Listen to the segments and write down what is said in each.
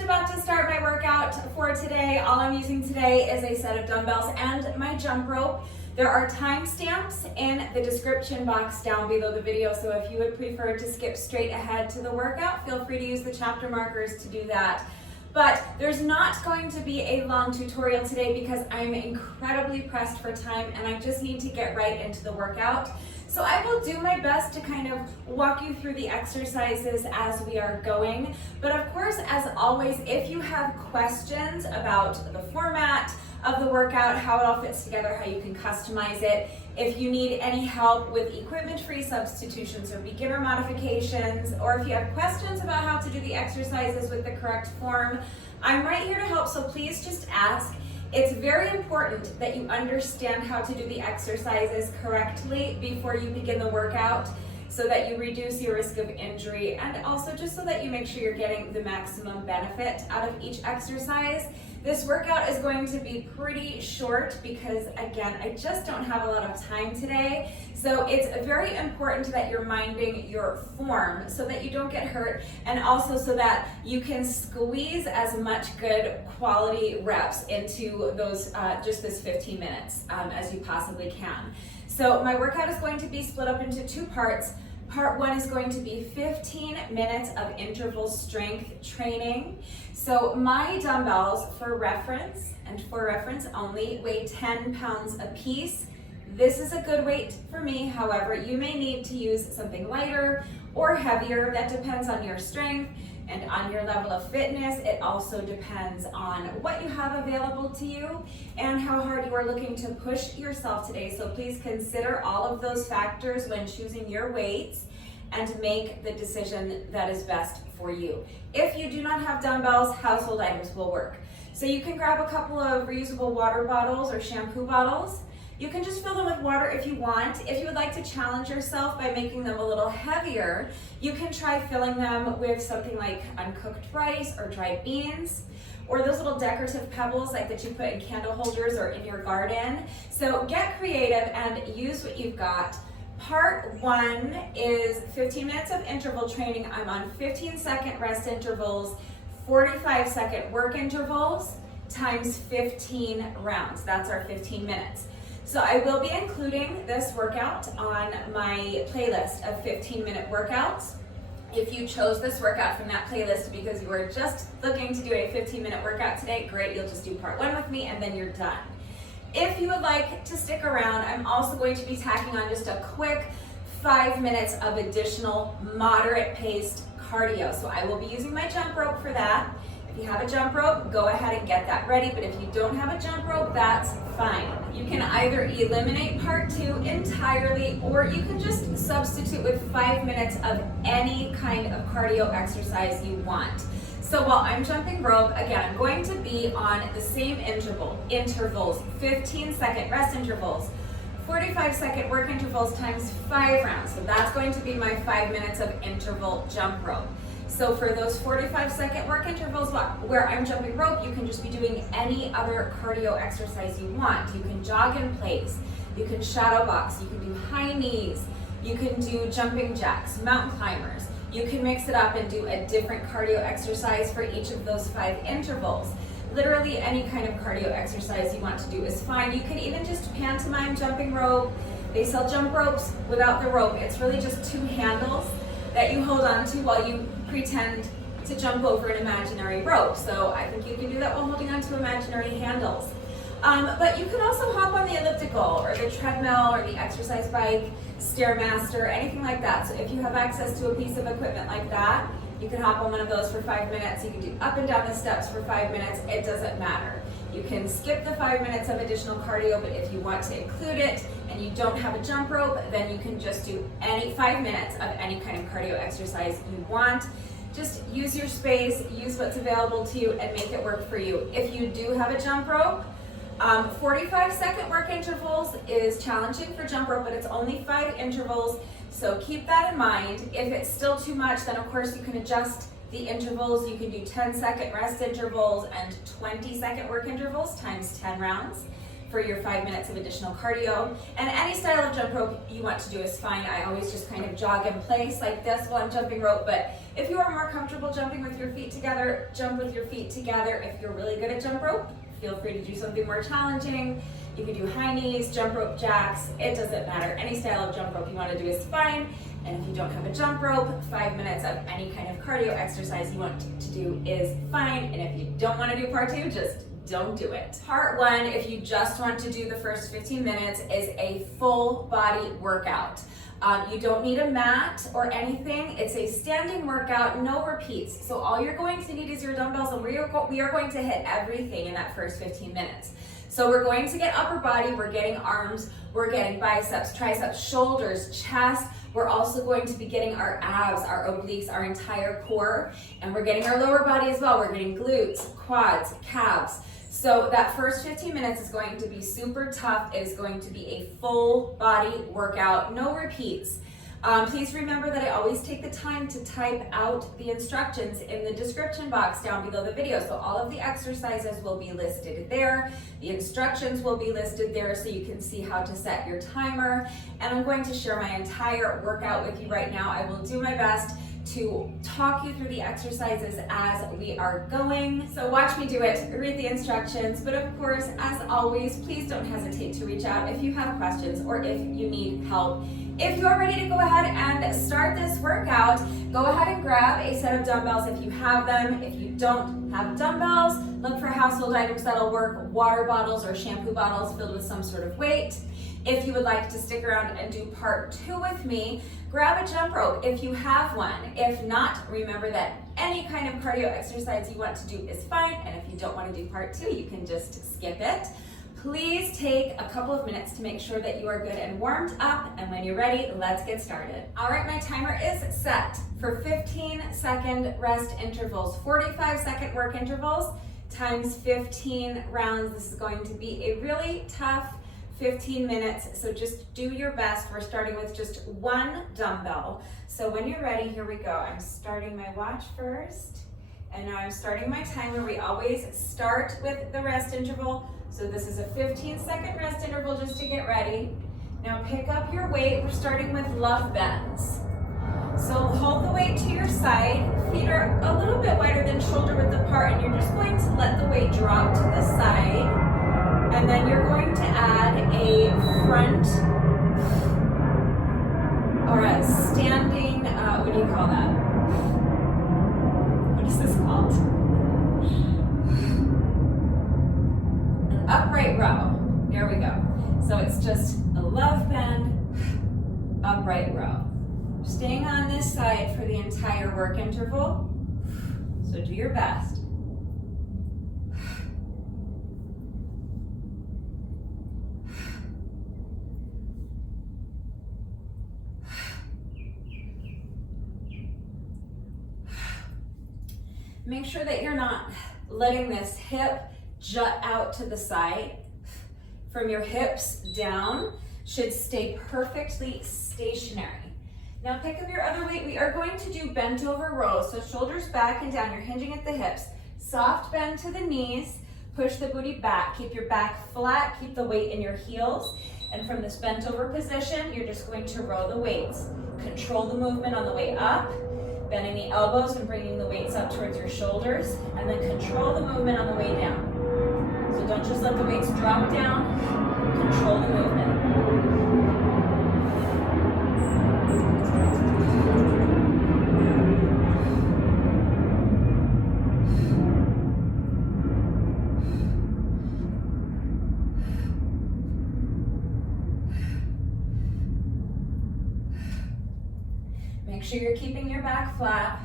just about to start my workout for today. All I'm using today is a set of dumbbells and my jump rope. There are timestamps in the description box down below the video, so if you would prefer to skip straight ahead to the workout, feel free to use the chapter markers to do that. But there's not going to be a long tutorial today because I'm incredibly pressed for time and I just need to get right into the workout. So I will do my best to kind of walk you through the exercises as we are going. But of course, as always, if you have questions about the format of the workout, how it all fits together, how you can customize it, if you need any help with equipment-free substitutions or beginner modifications, or if you have questions about how to do the exercises with the correct form, I'm right here to help, so please just ask. It's very important that you understand how to do the exercises correctly before you begin the workout so that you reduce your risk of injury, and also just so that you make sure you're getting the maximum benefit out of each exercise. This workout is going to be pretty short because, again, I just don't have a lot of time today. So it's very important that you're minding your form so that you don't get hurt, and also so that you can squeeze as much good quality reps into those just this 15 minutes as you possibly can. So my workout is going to be split up into two parts. Part one is going to be 15 minutes of interval strength training. So my dumbbells, for reference and for reference only, weigh 10 pounds a piece. This is a good weight for me. However, you may need to use something lighter or heavier. That depends on your strength and on your level of fitness. It also depends on what you have available to you and how hard you are looking to push yourself today. So please consider all of those factors when choosing your weights and make the decision that is best for you. If you do not have dumbbells, household items will work. So you can grab a couple of reusable water bottles or shampoo bottles. You can just fill them with water if you want. If you would like to challenge yourself by making them a little heavier, you can try filling them with something like uncooked rice or dried beans, or those little decorative pebbles like that you put in candle holders or in your garden. So get creative and use what you've got. Part one is 15 minutes of interval training. I'm on 15-second rest intervals, 45-second work intervals, times 15 rounds. That's our 15 minutes. So I will be including this workout on my playlist of 15-minute workouts. If you chose this workout from that playlist because you were just looking to do a 15-minute workout today, great, you'll just do part one with me and then you're done. If you would like to stick around, I'm also going to be tacking on just a quick 5 minutes of additional moderate-paced cardio. So I will be using my jump rope for that. If you have a jump rope, go ahead and get that ready, but if you don't have a jump rope, that's fine. You can either eliminate part two entirely, or you can just substitute with 5 minutes of any kind of cardio exercise you want. So while I'm jumping rope, again, I'm going to be on the same intervals, 15-second rest intervals, 45-second work intervals times 5 rounds. So that's going to be my 5 minutes of interval jump rope. So for those 45-second work intervals where I'm jumping rope, you can just be doing any other cardio exercise you want. You can jog in place, you can shadow box, you can do high knees, you can do jumping jacks, mountain climbers. You can mix it up and do a different cardio exercise for each of those 5 intervals. Literally any kind of cardio exercise you want to do is fine. You can even just pantomime jumping rope. They sell jump ropes without the rope. It's really just 2 handles that you hold on to while you pretend to jump over an imaginary rope. So I think you can do that while holding on to imaginary handles. But you can also hop on the elliptical or the treadmill or the exercise bike, Stairmaster, anything like that. So if you have access to a piece of equipment like that, you can hop on one of those for 5 minutes. You can do up and down the steps for 5 minutes. It doesn't matter. You can skip the 5 minutes of additional cardio, but if you want to include it and you don't have a jump rope, then you can just do any 5 minutes of any kind of cardio exercise you want. Just use your space, use what's available to you, and make it work for you. If you do have a jump rope, 45-second work intervals is challenging for jump rope, but it's only 5 intervals, so keep that in mind. If it's still too much, then of course you can adjust the intervals. You can do 10-second rest intervals and 20-second work intervals times 10 rounds for your 5 minutes of additional cardio. And any style of jump rope you want to do is fine. I always just kind of jog in place like this while I'm jumping rope, but If you are more comfortable jumping with your feet together, jump with your feet together. If you're really good at jump rope, feel free to do something more challenging. You can do high knees, jump rope jacks, it doesn't matter. Any style of jump rope you want to do is fine. And if you don't have a jump rope, 5 minutes of any kind of cardio exercise you want to do is fine. And if you don't want to do part 2, just don't do it. Part 1, if you just want to do the first 15 minutes, is a full body workout. You don't need a mat or anything. It's a standing workout, no repeats. So all you're going to need is your dumbbells, and we are going to hit everything in that first 15 minutes. So we're going to get upper body, we're getting arms, we're getting biceps, triceps, shoulders, chest. We're also going to be getting our abs, our obliques, our entire core, and we're getting our lower body as well. We're getting glutes, quads, calves. So that first 15 minutes is going to be super tough. It is going to be a full body workout, no repeats. Please remember that I always take the time to type out the instructions in the description box down below the video. So all of the exercises will be listed there. The instructions will be listed there so you can see how to set your timer. And I'm going to share my entire workout with you right now. I will do my best to talk you through the exercises as we are going. So watch me do it, read the instructions, but of course, as always, please don't hesitate to reach out if you have questions or if you need help. If you are ready to go ahead and start this workout, go ahead and grab a set of dumbbells if you have them. If you don't have dumbbells, look for household items that'll work, water bottles or shampoo bottles filled with some sort of weight. If you would like to stick around and do part 2 with me, grab a jump rope if you have one. If not, remember that any kind of cardio exercise you want to do is fine. And if you don't want to do part 2, you can just skip it. Please take a couple of minutes to make sure that you are good and warmed up. And when you're ready, let's get started. All right, my timer is set for 15-second rest intervals, 45-second work intervals times 15 rounds. This is going to be a really tough 15 minutes, so just do your best. We're starting with just one dumbbell. So when you're ready, here we go. I'm starting my watch first, and now I'm starting my timer. We always start with the rest interval. So this is a 15-second rest interval just to get ready. Now pick up your weight. We're starting with love bends. So hold the weight to your side. Feet are a little bit wider than shoulder width apart, and you're just going to let the weight drop to the side. And then you're going to add a front or a standing, what do you call that? What is this called? An upright row. There we go. So it's just a love bend, upright row. Staying on this side for the entire work interval. So do your best. Make sure that you're not letting this hip jut out to the side. From your hips down should stay perfectly stationary. Now pick up your other weight. We are going to do bent over rows. So shoulders back and down. You're hinging at the hips. Soft bend to the knees. Push the booty back. Keep your back flat. Keep the weight in your heels. And from this bent over position, you're just going to row the weights. Control the movement on the way up. Bending the elbows and bringing the weights up towards your shoulders, and then control the movement on the way down. So don't just let the weights drop down, control the movement. Make sure you're keeping your back flat.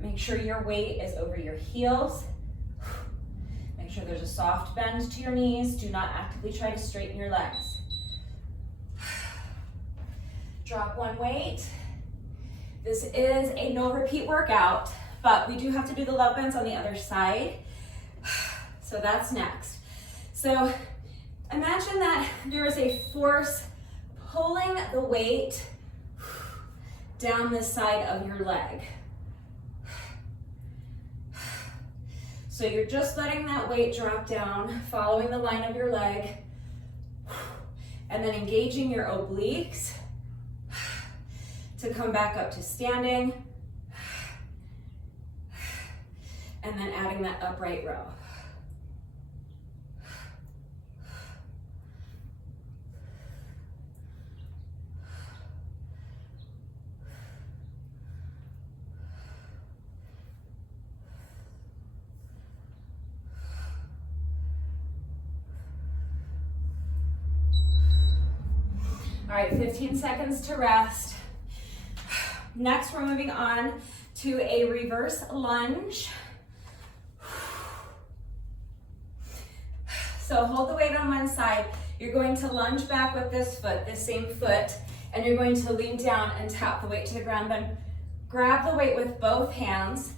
Make sure your weight is over your heels. Make sure there's a soft bend to your knees. Do not actively try to straighten your legs. Drop one weight. This is a no repeat workout, but we do have to do the love bends on the other side. So that's next. So imagine that there is a force pulling the weight down the side of your leg. So you're just letting that weight drop down, following the line of your leg, and then engaging your obliques to come back up to standing. and then adding that upright row. All right, 15 seconds to rest. Next, we're moving on to a reverse lunge. So hold the weight on one side. You're going to lunge back with this foot, this same foot, and you're going to lean down and tap the weight to the ground. Then grab the weight with both hands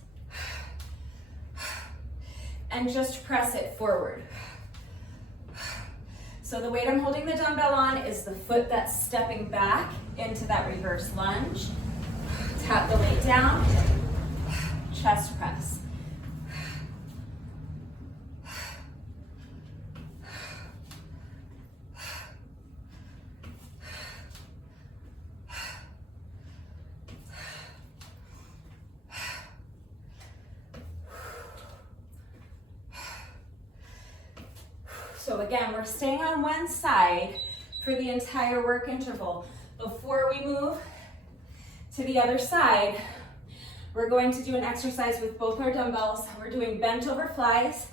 and just press it forward. So the weight I'm holding the dumbbell on is the foot that's stepping back into that reverse lunge. Tap the weight down, chest press. So again, we're staying on one side for the entire work interval. Before we move to the other side, we're going to do an exercise with both our dumbbells. We're doing bent over flies.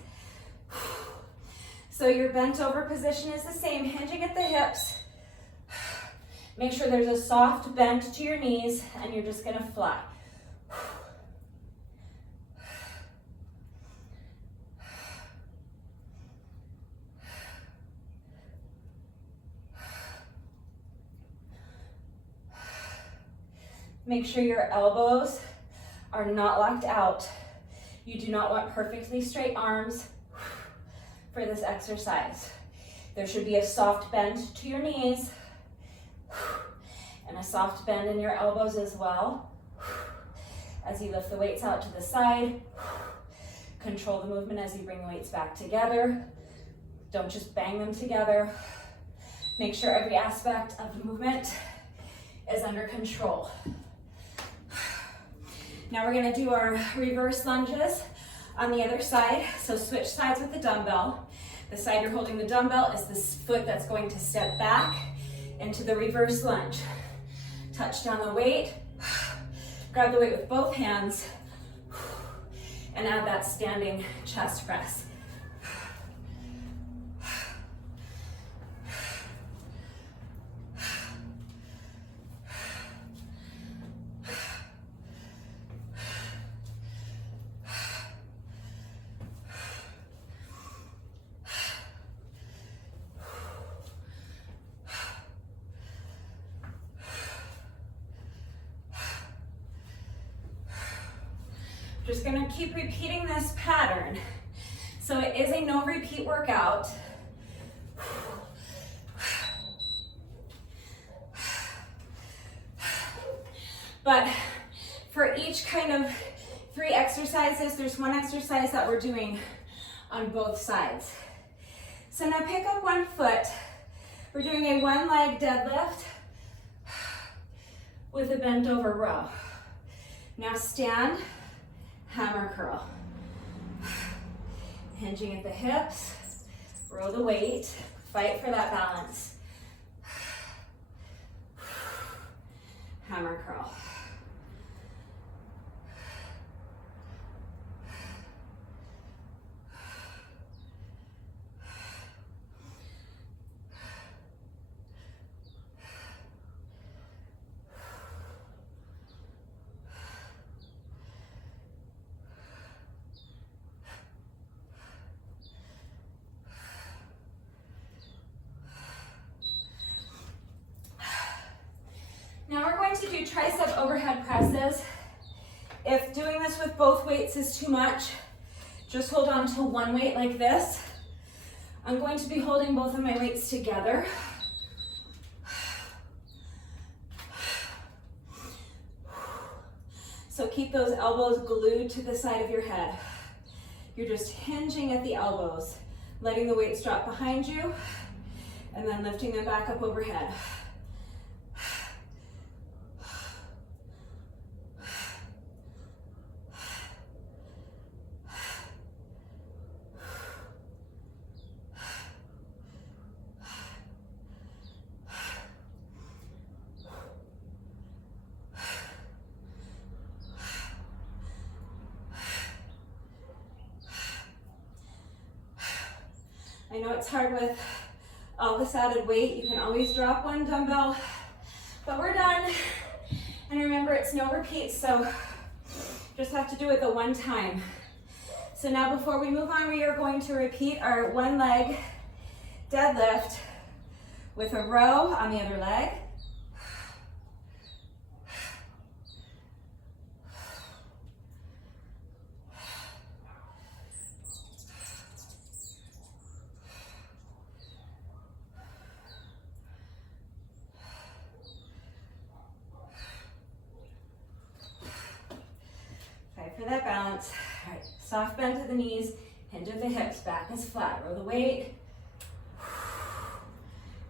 So your bent over position is the same, hinging at the hips. Make sure there's a soft bend to your knees, and you're just gonna fly. Make sure your elbows are not locked out. You do not want perfectly straight arms for this exercise. There should be a soft bend to your knees and a soft bend in your elbows as well. As you lift the weights out to the side, control the movement as you bring the weights back together. Don't just bang them together. Make sure every aspect of the movement is under control. Now we're gonna do our reverse lunges on the other side. So switch sides with the dumbbell. The side you're holding the dumbbell is this foot that's going to step back into the reverse lunge. Touch down the weight, grab the weight with both hands, and add that standing chest press. Just gonna keep repeating this pattern. So it is a no repeat workout. But for each kind of 3 exercises, there's one exercise that we're doing on both sides. So now pick up one foot. We're doing a one leg deadlift with a bent over row. Now stand, hammer curl. Hinging at the hips, roll the weight, fight for that balance. Hammer curl. Now we're going to do tricep overhead presses. If doing this with both weights is too much, just hold on to one weight like this. I'm going to be holding both of my weights together. So keep those elbows glued to the side of your head. You're just hinging at the elbows, letting the weights drop behind you, and then lifting them back up overhead. I know it's hard with all this added weight. You can always drop one dumbbell, but we're done. And remember, it's no repeats, so just have to do it the one time. So now before we move on, we are going to repeat our one leg deadlift with a row on the other leg. For that balance. All right, soft bend to the knees, hinge at the hips, back is flat. Roll the weight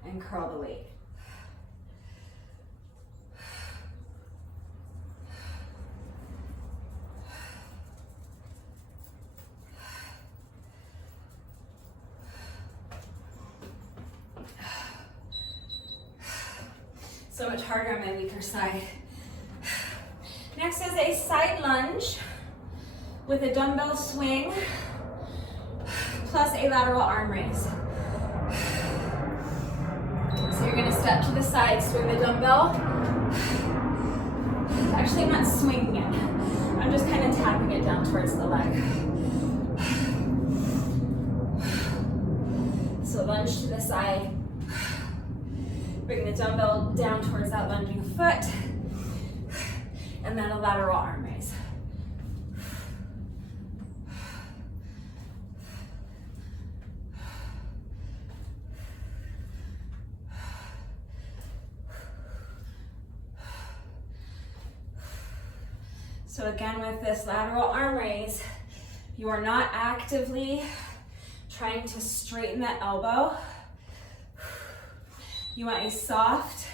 and curl the weight. So much harder on my weaker side. Next is a side lunge with a dumbbell swing plus a lateral arm raise. So you're gonna step to the side, swing the dumbbell. Actually, I'm not swinging it. I'm just kind of tapping it down towards the leg. So lunge to the side. Bring the dumbbell down towards that lunging foot. And then a lateral arm raise. So again, with this lateral arm raise, you are not actively trying to straighten that elbow. You want a soft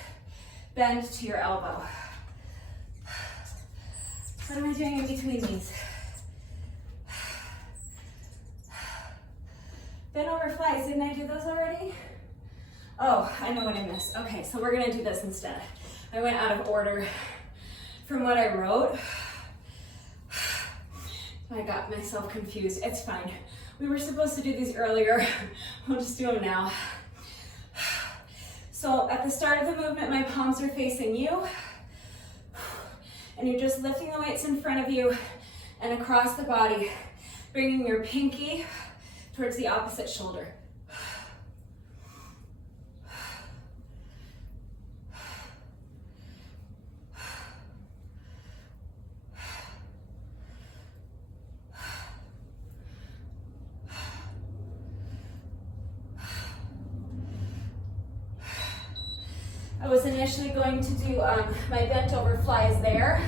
bend to your elbow. What am I doing in between these? Bend over flies, didn't I do those already? Oh, I know what I missed. Okay, so we're gonna do this instead. I went out of order from what I wrote. I got myself confused. It's fine. We were supposed to do these earlier. We'll just do them now. So at the start of the movement, my palms are facing you. And you're just lifting the weights in front of you and across the body, bringing your pinky towards the opposite shoulder. I was initially going to do my bent over flies there,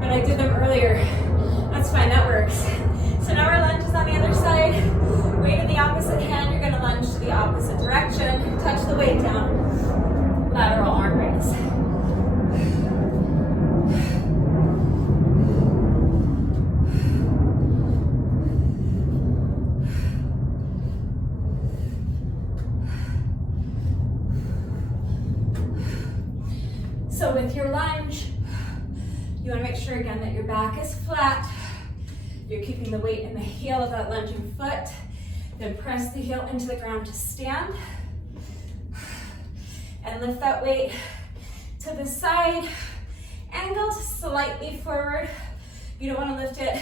but I did them earlier. That's fine, that works. So now our lunge is on the other side. Weight in the opposite hand, you're gonna lunge to the opposite direction. Touch the weight down. Lateral arm raise. So with your lunge, you want to make sure again that your back is flat. You're keeping the weight in the heel of that lunging foot. Then press the heel into the ground to stand. And lift that weight to the side, angled slightly forward. You don't want to lift it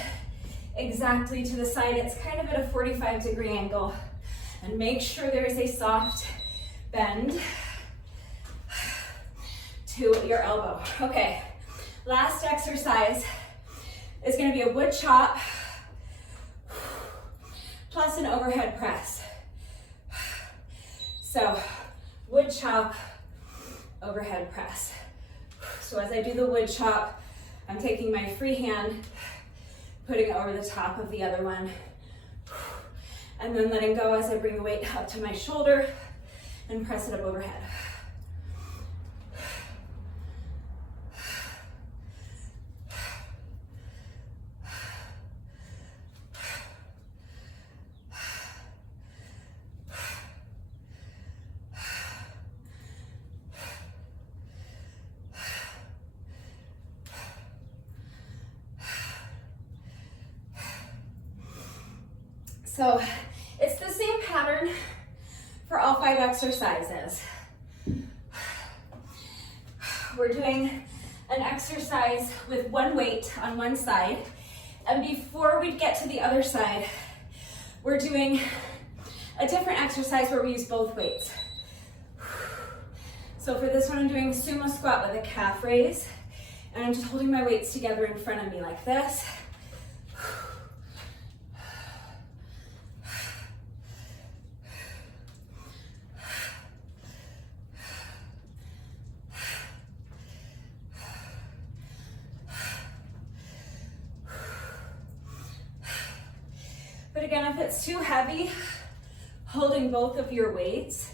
exactly to the side. It's kind of at a 45-degree angle. And make sure there is a soft bend to your elbow. Okay, last exercise is going to be a wood chop plus an overhead press. So wood chop, overhead press. So as I do the wood chop, I'm taking my free hand, putting it over the top of the other one, and then letting go as I bring the weight up to my shoulder and press it up overhead. So pattern for all 5 exercises. We're doing an exercise with one weight on one side, and before we get to the other side, we're doing a different exercise where we use both weights. So for this one, I'm doing a sumo squat with a calf raise, and I'm just holding my weights together in front of me like this. But again, if it's too heavy, holding both of your weights,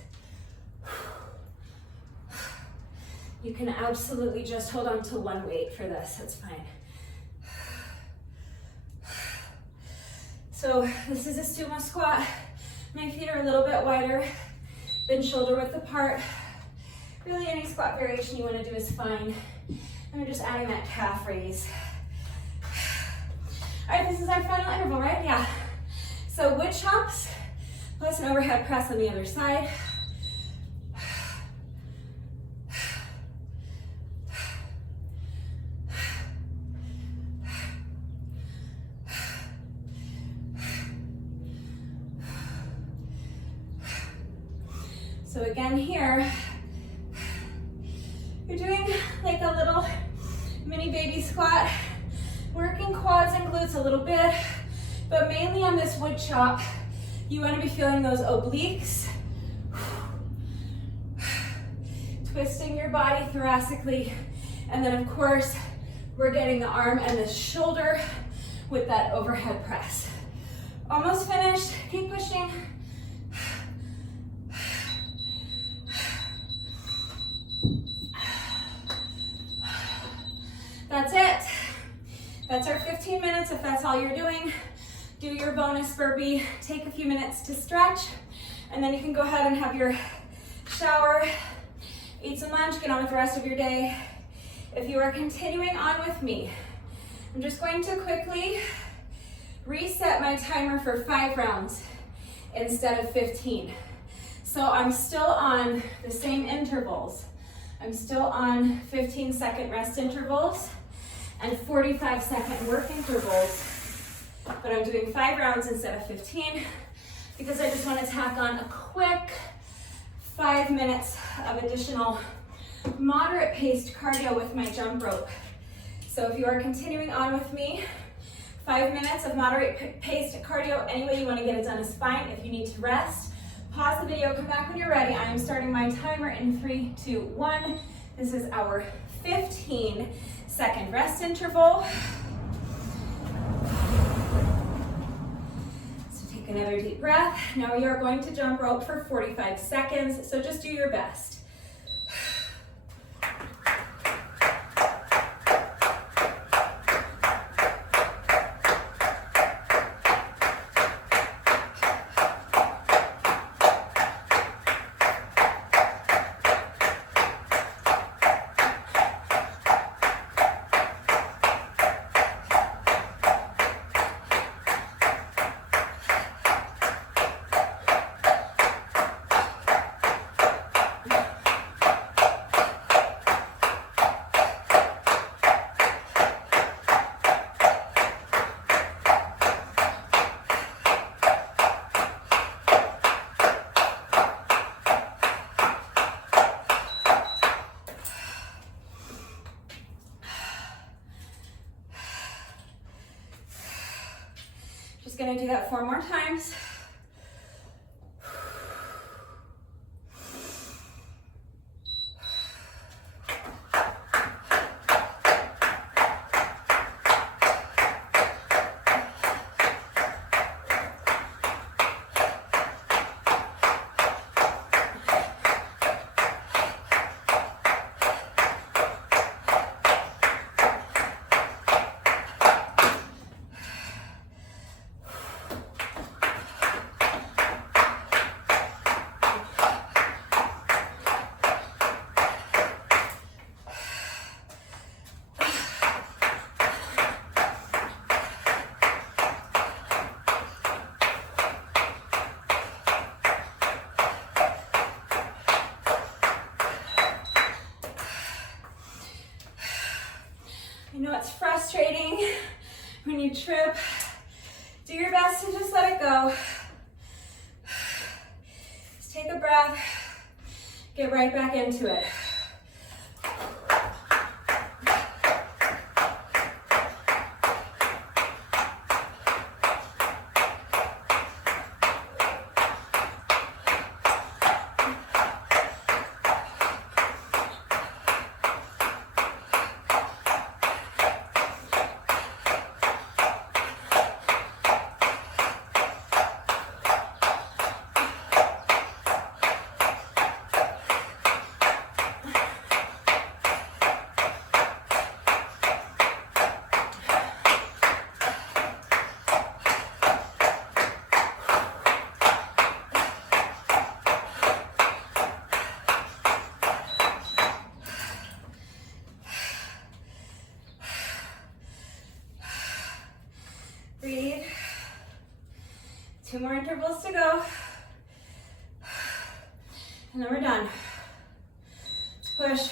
you can absolutely just hold on to one weight for this, that's fine. So this is a sumo squat. My feet are a little bit wider than shoulder width apart. Really any squat variation you want to do is fine. And we're just adding that calf raise. All right, this is our final interval, right? Yeah. So wood chops plus an overhead press on the other side. So again here, you're doing like a little mini baby squat, working quads and glutes a little bit, but mainly on this wood chop, you want to be feeling those obliques, twisting your body thoracically, and then of course, we're getting the arm and the shoulder with that overhead press. Almost finished, keep pushing. That's it. That's our 15 minutes if that's all you're doing. Do your bonus burpee, take a few minutes to stretch, and then you can go ahead and have your shower, eat some lunch, get on with the rest of your day. If you are continuing on with me, I'm just going to quickly reset my timer for 5 rounds instead of 15. So I'm still on the same intervals. I'm still on 15-second rest intervals and 45-second work intervals, but I'm doing 5 rounds instead of 15 because I just want to tack on a quick 5 minutes of additional moderate paced cardio with my jump rope. So if you are continuing on with me, 5 minutes of moderate paced cardio, any way you want to get it done is fine. If you need to rest, pause the video, come back when you're ready. I am starting my timer in 3, 2, 1. This is our 15-second rest interval. So take another deep breath. Now we are going to jump rope for 45 seconds, so just do your best. Just gonna do that 4 more times. When you trip, do your best to just let it go. Just take a breath, get right back into it. Breathe. 2 more intervals to go. And then we're done. Push.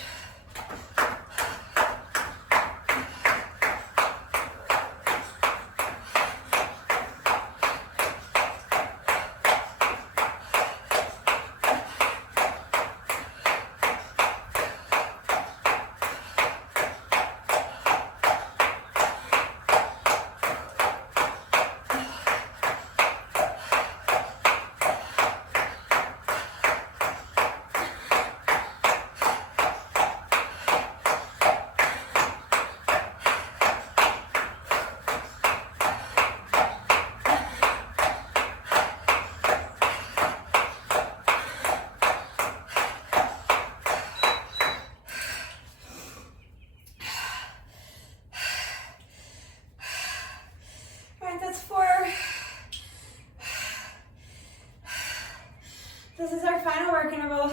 This is our final work interval.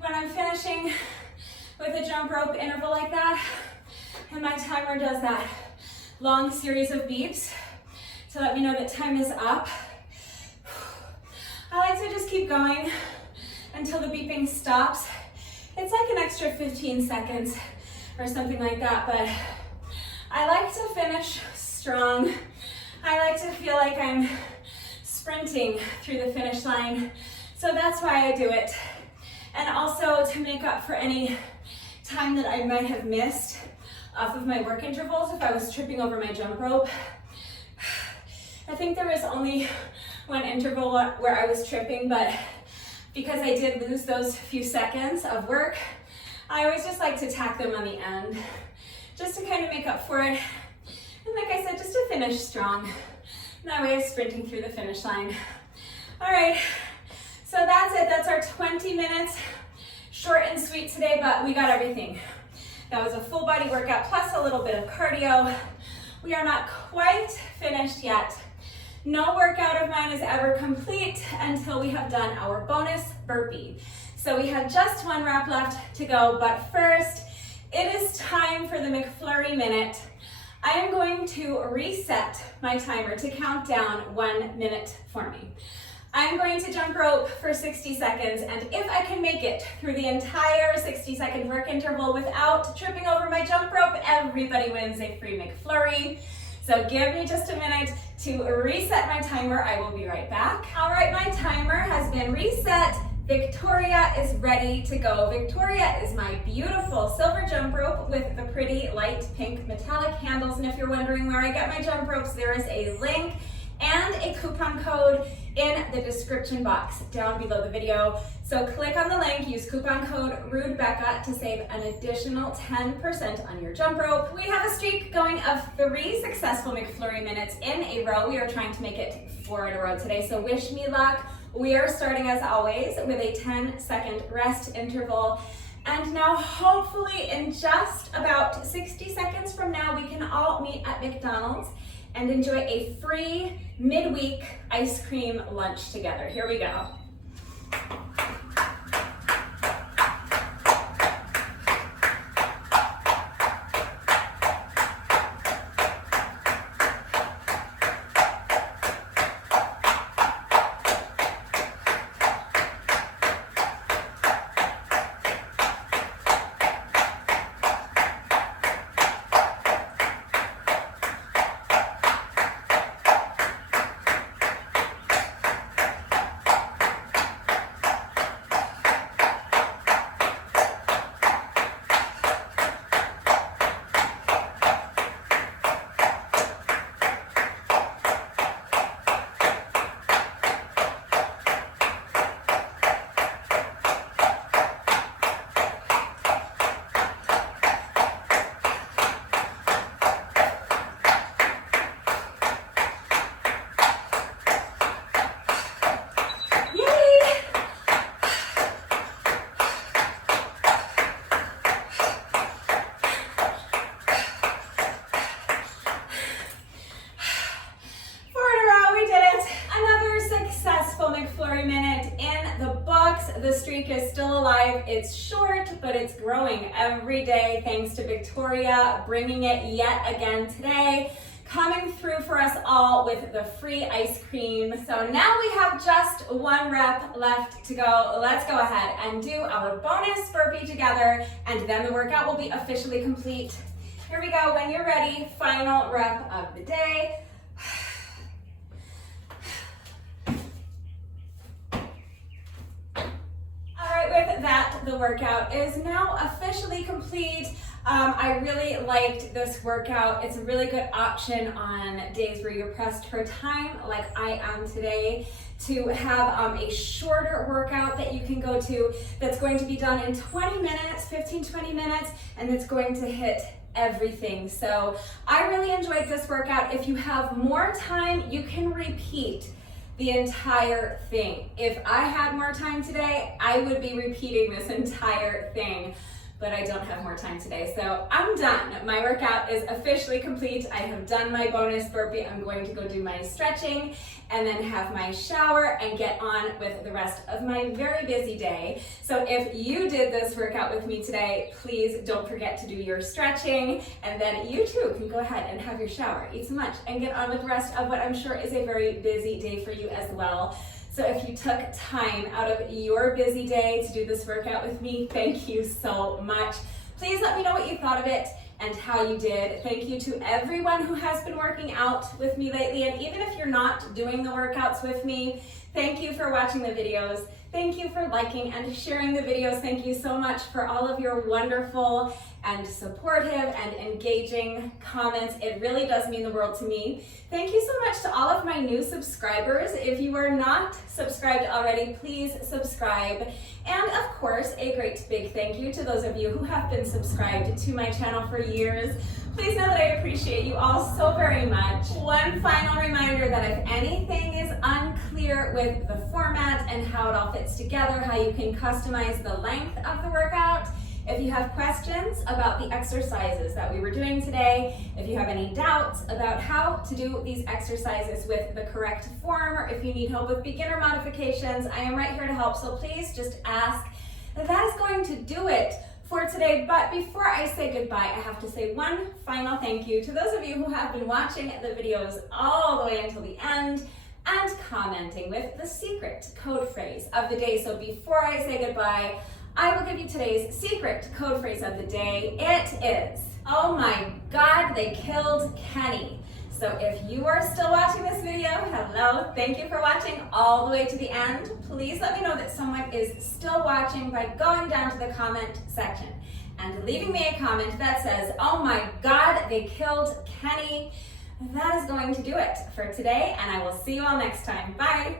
When I'm finishing with a jump rope interval like that, and my timer does that long series of beeps to let me know that time is up, I like to just keep going until the beeping stops. It's like an extra 15 seconds or something like that, but I like to finish strong. I like to feel like I'm sprinting through the finish line, so that's why I do it. And also to make up for any time that I might have missed off of my work intervals if I was tripping over my jump rope. I think there was only one interval where I was tripping, but because I did lose those few seconds of work, I always just like to tack them on the end, just to kind of make up for it. And like I said, just to finish strong. And that way I'm sprinting through the finish line. All right, so that's it. That's our 20 minutes. Short and sweet today, but we got everything. That was a full body workout plus a little bit of cardio. We are not quite finished yet. No workout of mine is ever complete until we have done our bonus burpee. So we have just one rep left to go, but first, it is time for the McFlurry Minute. I am going to reset my timer to count down 1 minute for me. I'm going to jump rope for 60 seconds, and if I can make it through the entire 60-second work interval without tripping over my jump rope, everybody wins a free McFlurry. So give me just a minute to reset my timer. I will be right back. All right, my timer has been reset. Victoria is ready to go. Victoria is my beautiful silver jump rope with the pretty light pink metallic handles. And if you're wondering where I get my jump ropes, there is a link and a coupon code in the description box down below the video. So click on the link, use coupon code RUDEBECCA to save an additional 10% on your jump rope. We have a streak going of 3 successful McFlurry minutes in a row. We are trying to make it 4 in a row today, so wish me luck. We are starting as always with a 10-second rest interval. And now hopefully in just about 60 seconds from now, we can all meet at McDonald's and enjoy a free midweek ice cream lunch together. Here we go. McFlurry Minute in the books. The streak is still alive. It's short, but it's growing every day thanks to Victoria bringing it yet again today, coming through for us all with the free ice cream. So now we have just 1 rep left to go. Let's go ahead and do our bonus burpee together, and then the workout will be officially complete. Here we go. When you're ready, final rep of the day. With that, the workout is now officially complete. I really liked this workout. It's a really good option on days where you're pressed for time, like I am today, to have a shorter workout that you can go to that's going to be done in 20 minutes, 15-20 minutes, and it's going to hit everything. So I really enjoyed this workout. If you have more time, you can repeat the entire thing. If I had more time today, I would be repeating this entire thing, but I don't have more time today, so I'm done. My workout is officially complete. I have done my bonus burpee. I'm going to go do my stretching and then have my shower and get on with the rest of my very busy day. So if you did this workout with me today, please don't forget to do your stretching, and then you too can go ahead and have your shower, eat some lunch, and get on with the rest of what I'm sure is a very busy day for you as well. So if you took time out of your busy day to do this workout with me, thank you so much. Please let me know what you thought of it and how you did. Thank you to everyone who has been working out with me lately, and even if you're not doing the workouts with me, thank you for watching the videos. Thank you for liking and sharing the videos. Thank you so much for all of your wonderful and supportive and engaging comments. It really does mean the world to me. Thank you so much to all of my new subscribers. If you are not subscribed already, please subscribe. And of course, a great big thank you to those of you who have been subscribed to my channel for years. Please know that I appreciate you all so very much. One final reminder that if anything is unclear with the format and how it all fits together, how you can customize the length of the workout, if you have questions about the exercises that we were doing today, if you have any doubts about how to do these exercises with the correct form, or if you need help with beginner modifications, I am right here to help, so please just ask. That is going to do it for today, but before I say goodbye, I have to say one final thank you to those of you who have been watching the videos all the way until the end. and commenting with the secret code phrase of the day. So before I say goodbye, I will give you today's secret code phrase of the day. It is, oh my God, they killed Kenny. So if you are still watching this video, hello, thank you for watching all the way to the end. Please let me know that someone is still watching by going down to the comment section and leaving me a comment that says, oh my God, they killed Kenny. That is going to do it for today, and I will see you all next time. Bye.